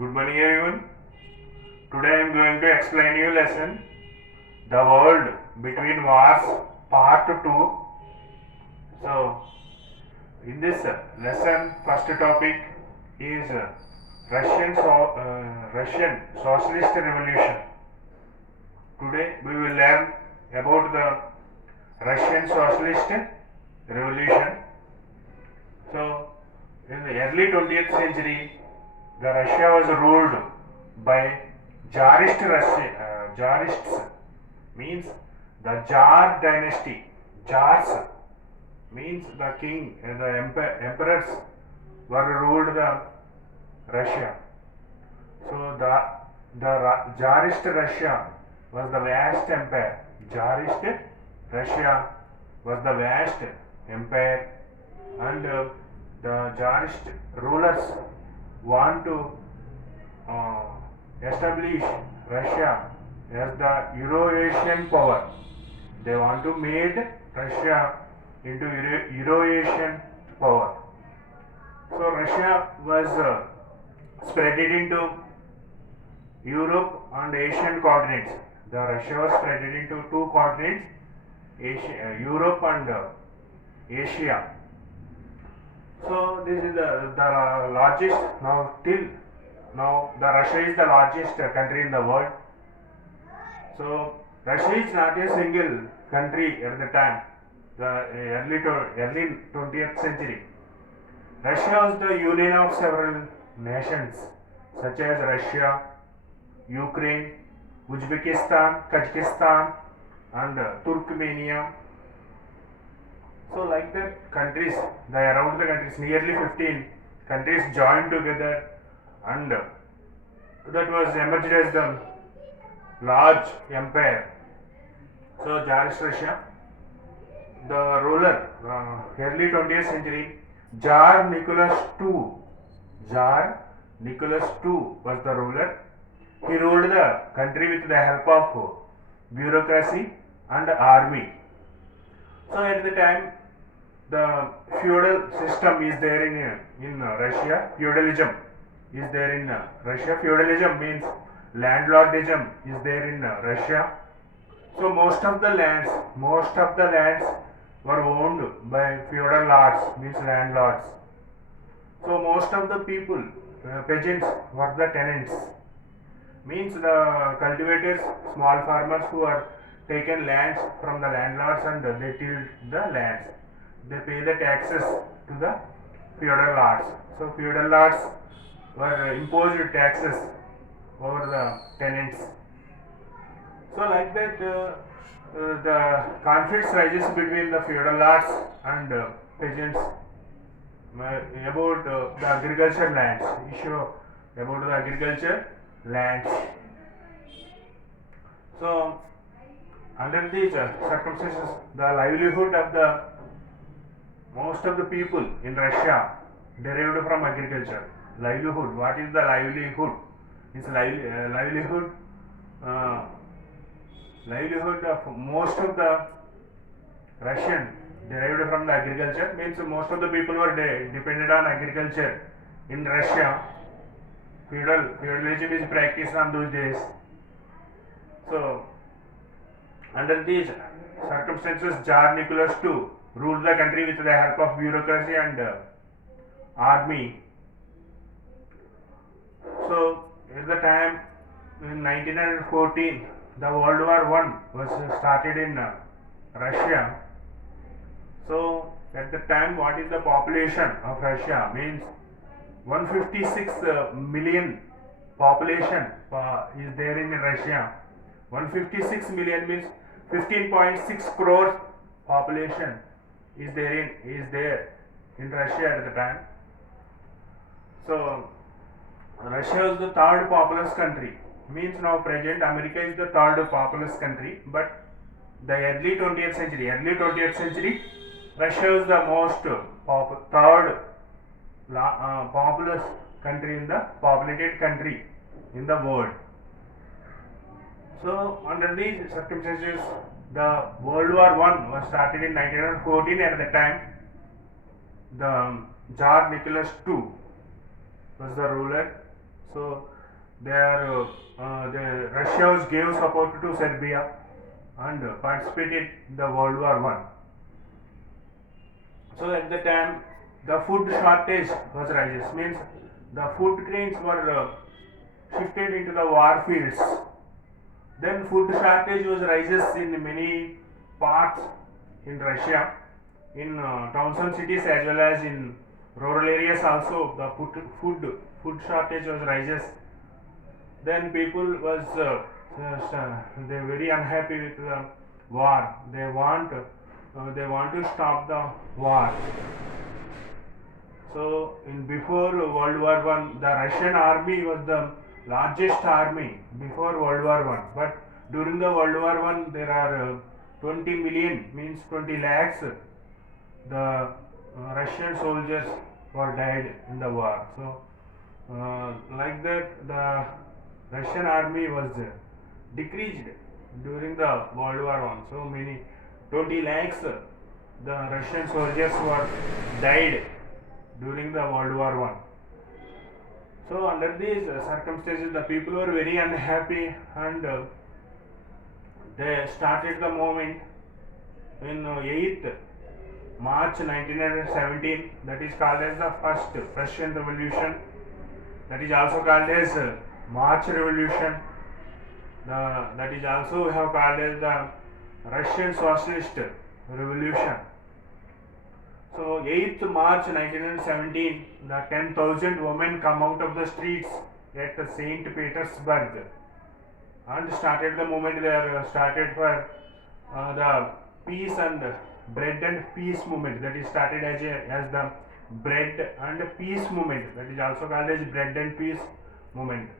Good morning everyone. Today I am going to explain you lesson The World Between Wars Part 2. So in this lesson first topic is Russian Socialist Revolution. Today we will learn about the Russian Socialist Revolution. So in the early 20th century the Russia was ruled by Tsarists means the Tsar dynasty. Tsars means the king and the emperors were ruled the Russia. So the Tsarist Russia was the vast empire. Tsarist Russia was the vast empire, and the Tsarist rulers want to establish Russia as the Eurasian power. They want to make Russia into Eurasian power. So Russia was spread into Europe and Asian continents. The Russia was spread into two continents, Europe and Asia. So this is the largest now the Russia is the largest country in the world. So Russia is not a single country at the time, the early 20th century. Russia was the union of several nations such as Russia, Ukraine, Uzbekistan, Kazakhstan and Turkmenia. So like that countries, around the countries, nearly 15 countries joined together, and that was emerged as the large empire. So Tsarist Russia, the ruler, early 20th century, Tsar Nicholas II was the ruler. He ruled the country with the help of bureaucracy and army. So at the time, the feudal system is there in Russia. Feudalism is there in Russia. Feudalism means landlordism is there in Russia. So most of the lands were owned by feudal lords, means landlords. So most of the people, peasants, were the tenants, means the cultivators, small farmers who are taken lands from the landlords and they tilled the lands. They pay the taxes to the feudal lords. So feudal lords were imposed taxes over the tenants. So like that the conflicts rises between the feudal lords and peasants about the agriculture lands, issue about the agriculture lands. So under these circumstances, the livelihood of the most of the people in Russia derived from agriculture. Livelihood. What is the livelihood? It's livelihood. Livelihood of most of the Russian derived from the agriculture, means most of the people were dependent on agriculture in Russia. Feudalism is practiced on those days. So under these circumstances, Tsar Nicholas II ruled the country with the help of bureaucracy and army. So at the time in 1914, the World War I was started in Russia. So at the time, what is the population of Russia? Means 156 million population is there in Russia. 156 million means 15.6 crores population is there in Russia at the time. So Russia is the third populous country. Means now present America is the third populous country, but the early 20th century, Russia is the most third populous country in the populated country in the world. So under these circumstances, the World War I was started in 1914. At the time, the Tsar Nicholas II was the ruler. So Russia gave support to Serbia and participated in the World War One. So at the time, the food shortage was rises. Means the food grains were shifted into the war fields. Then food shortage was rises in many parts in Russia, in towns and cities as well as in rural areas also. The food shortage was rises. Then people was they very unhappy with the war. They want to stop the war. So in before World War One, the Russian army was the largest army before World War One. But during the World War One, there are 20 million, means 20 lakhs. The Russian soldiers were died in the war. So like that, the Russian army was decreased during the World War One. So many 20 lakhs the Russian soldiers were died during the World War One. So under these circumstances, the people were very unhappy and they started the movement in 8th March 1917. That is called as the first Russian Revolution. That is also called as March Revolution. That is also we have called as the Russian Socialist Revolution. So 8th March 1917, the 10,000 women come out of the streets at St. Petersburg and started the movement. They are started for the peace and bread and peace movement. That is started as the bread and peace movement. That is also called as bread and peace movement.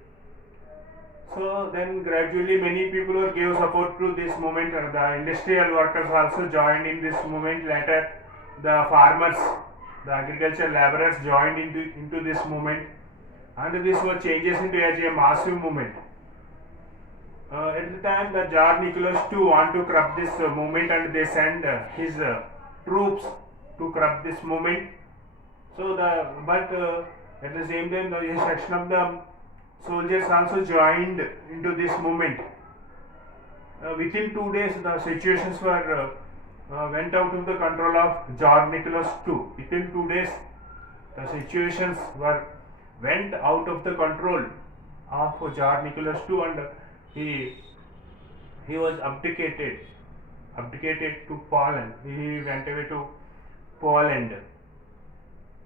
So then gradually many people gave support to this movement. The industrial workers also joined in this movement. Later the farmers, the agriculture laborers joined into this movement, and this was changes into as a massive movement. At the time, the Tsar Nicholas II want to curb this movement, and they send his troops to curb this movement. So at the same time, the section of the soldiers also joined into this movement. Within 2 days, the situations were went out of the control of Tsar Nicholas II. Within 2 days, the situations went out of the control of Tsar Nicholas II, and he was abdicated to Poland. He went away to Poland.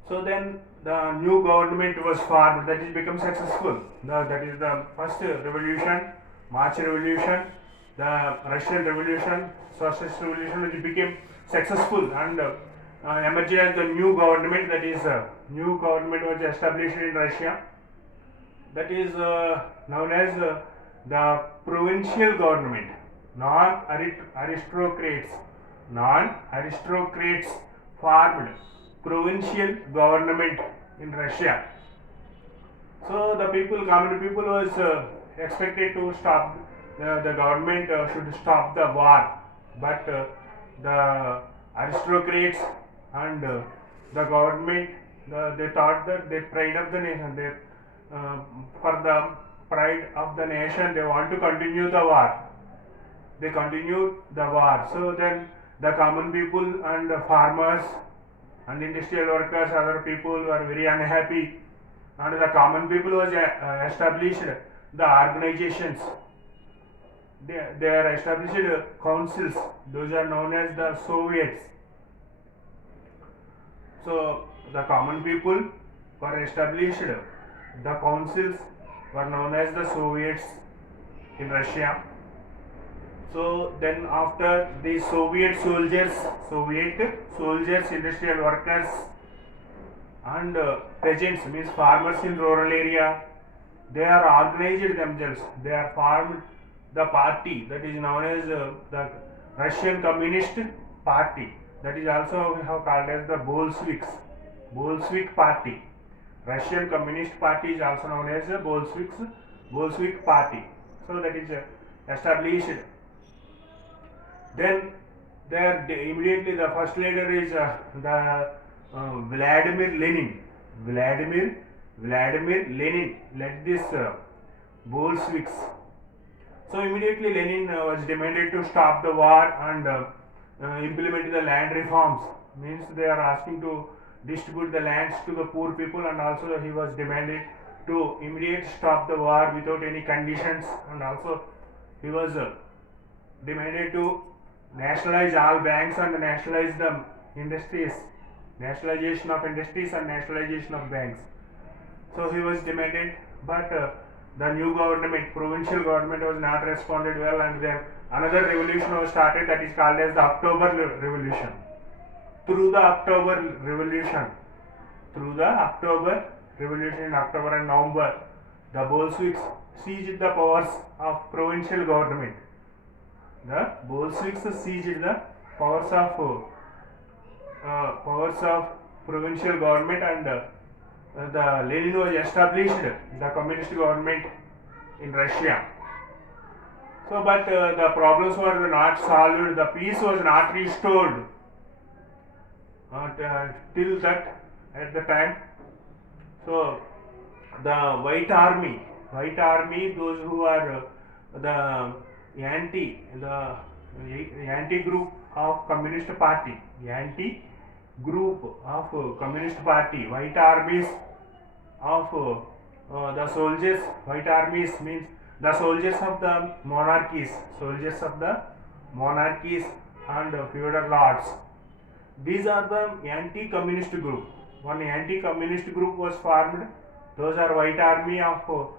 So then the new government was formed. That is become successful. That is the first revolution, March Revolution, the Russian Revolution, Socialist Revolution, which became successful and emerged as the new government. That is new government was established in Russia. That is known as the provincial government. Non-aristocrats formed provincial government in Russia. So the common people was expected to stop the government should stop the war, but the aristocrats and the government they thought that the pride of the nation, for the pride of the nation, they want to continue the war. They continued the war. So then the common people and the farmers and industrial workers, other people were very unhappy, and the common people was established the organizations. They are established councils. Those are known as the Soviets. So the common people were established. The councils were known as the Soviets in Russia. So then after the Soviet soldiers, industrial workers and peasants, means farmers in rural area, they are organized themselves. They are formed the party that is known as the Russian Communist Party. That is also we have called as the Bolsheviks. Bolshevik Party. Russian Communist Party is also known as the Bolshevik Party. So that is established. Then there immediately the first leader is the Vladimir Lenin. Vladimir Vladimir Lenin led this Bolsheviks. So immediately Lenin was demanded to stop the war and implement the land reforms. Means they are asking to distribute the lands to the poor people, and also he was demanded to immediately stop the war without any conditions, and also he was demanded to nationalize all banks and nationalize the industries, nationalization of industries and nationalization of banks. So he was demanded, but the new government, provincial government, was not responded well, and then another revolution was started, that is called as the October Revolution. Through the October Revolution, in October and November, the Bolsheviks seized the powers of provincial government. The Bolsheviks seized the powers of provincial government, and the Lenin was established the communist government in Russia. So, but the problems were not solved. The peace was not restored till that at the time. So, the White Army, those who are the anti group of Communist Party, White armies of the soldiers. White armies means the soldiers of the monarchies, and feudal lords. These are the anti-communist group. One anti-communist group was formed. Those are White Army of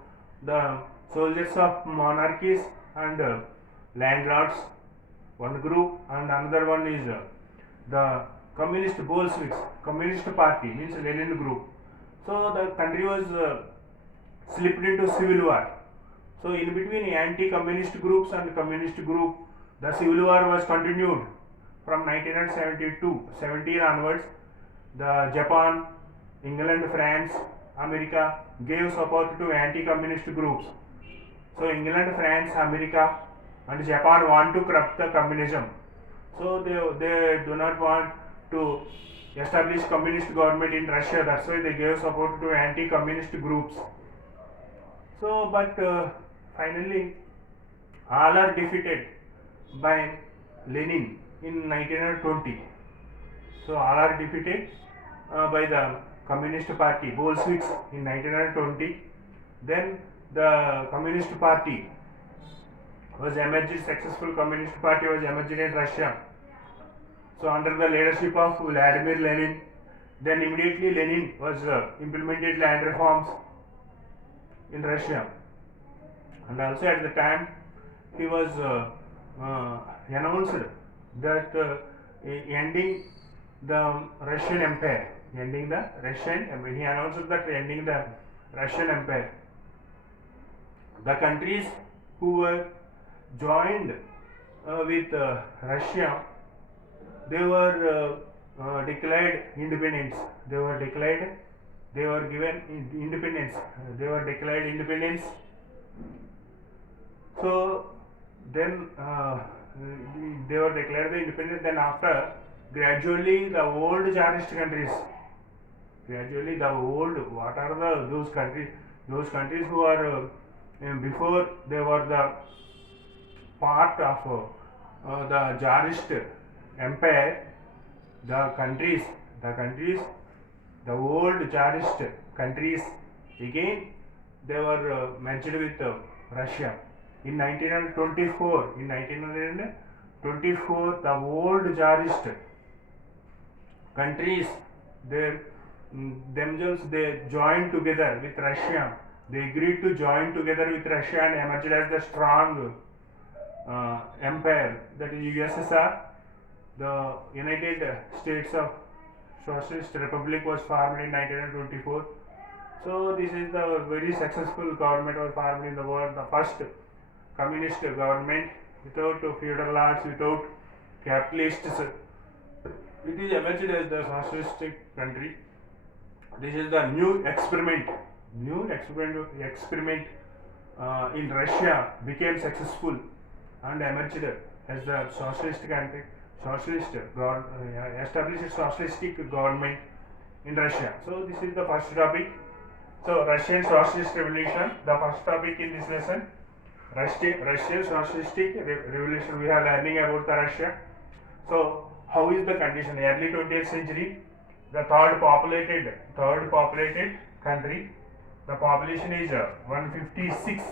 the soldiers of monarchies and landlords, one group, and another one is the communist Bolsheviks, communist party means Lenin group. So the country was slipped into civil war. So in between anti-communist groups and communist group, the civil war was continued from 1917 onwards. The Japan, England, France, America gave support to anti-communist groups. So England, France, America and Japan want to corrupt the communism. So they do not want to establish communist government in Russia. That's why they gave support to anti-communist groups. So, but finally, all are defeated by Lenin in 1920. So, all are defeated by the Communist Party, Bolsheviks, in 1920. Then the Communist Party was emerged, successful Communist Party was emerged in Russia. So, under the leadership of Vladimir Lenin, then immediately Lenin was implemented land reforms in Russia, and also at the time he was announced that ending the Russian Empire. He announced that ending the Russian Empire. The countries who were joined with Russia, they were declared independence. They were given independence. They were declared independence. So then they were declared the independence. Then after, gradually the old Tsarist countries, what are those countries? Those countries who are before they were the part of the Tsarist empire. The old Tsarist countries, again they were merged with Russia. In 1924, the old Tsarist countries, themselves they joined together with Russia. They agreed to join together with Russia and emerged as the strong empire, that is USSR. The United States of Socialist Republic was formed in 1924. So this is the very successful government was formed in the world, the first communist government without feudal lords, without capitalists. It is emerged as the socialistic country. This is the new experiment in Russia became successful and emerged as the socialist country. Established socialistic government in Russia. So this is the first topic. So Russian Socialist Revolution, the first topic in this lesson. Russian Socialistic Revolution. We are learning about the Russia. So how is the condition? Early 20th century, the third populated country. The population is 156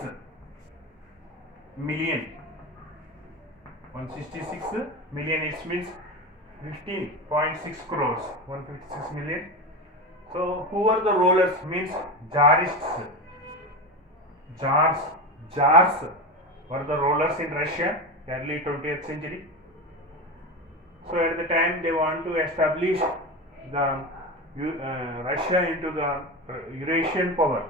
million. 166 million. It means 15.6 crores. 156 million. So who are the rulers? Means Tsarists. Tsars were the rulers in Russia, early 20th century. So at the time they want to establish the Russia into the Eurasian power.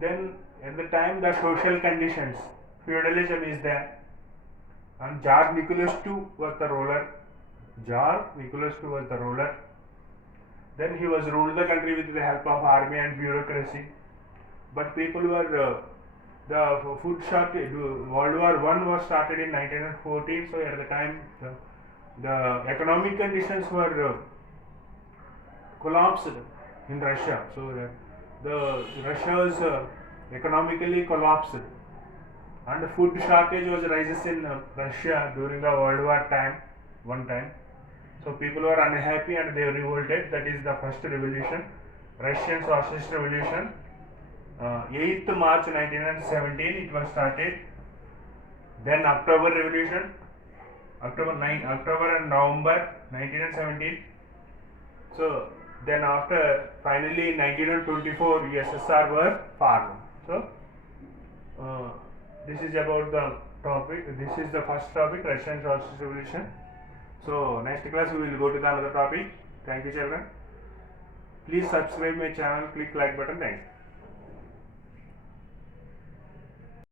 Then at the time the social conditions, feudalism is there, and Tsar Nicholas II was the ruler. Then he was ruled the country with the help of army and bureaucracy. But people were the food shortage. World War I was started in 1914. So at the time the economic conditions were collapsed in Russia. So the Russia was economically collapsed, and the food shortage was rises in Russia during the World War one time. So people were unhappy and they revolted. That is the first revolution, Russian Socialist Revolution. 8th March 1917 it was started. Then October Revolution, October and November 1917. So then after finally in 1924 USSR were formed. So this is about the topic. This is the first topic, Russian Socialist Revolution. So next class we will go to the another topic. Thank you children. Please subscribe my channel, click like button. Thanks.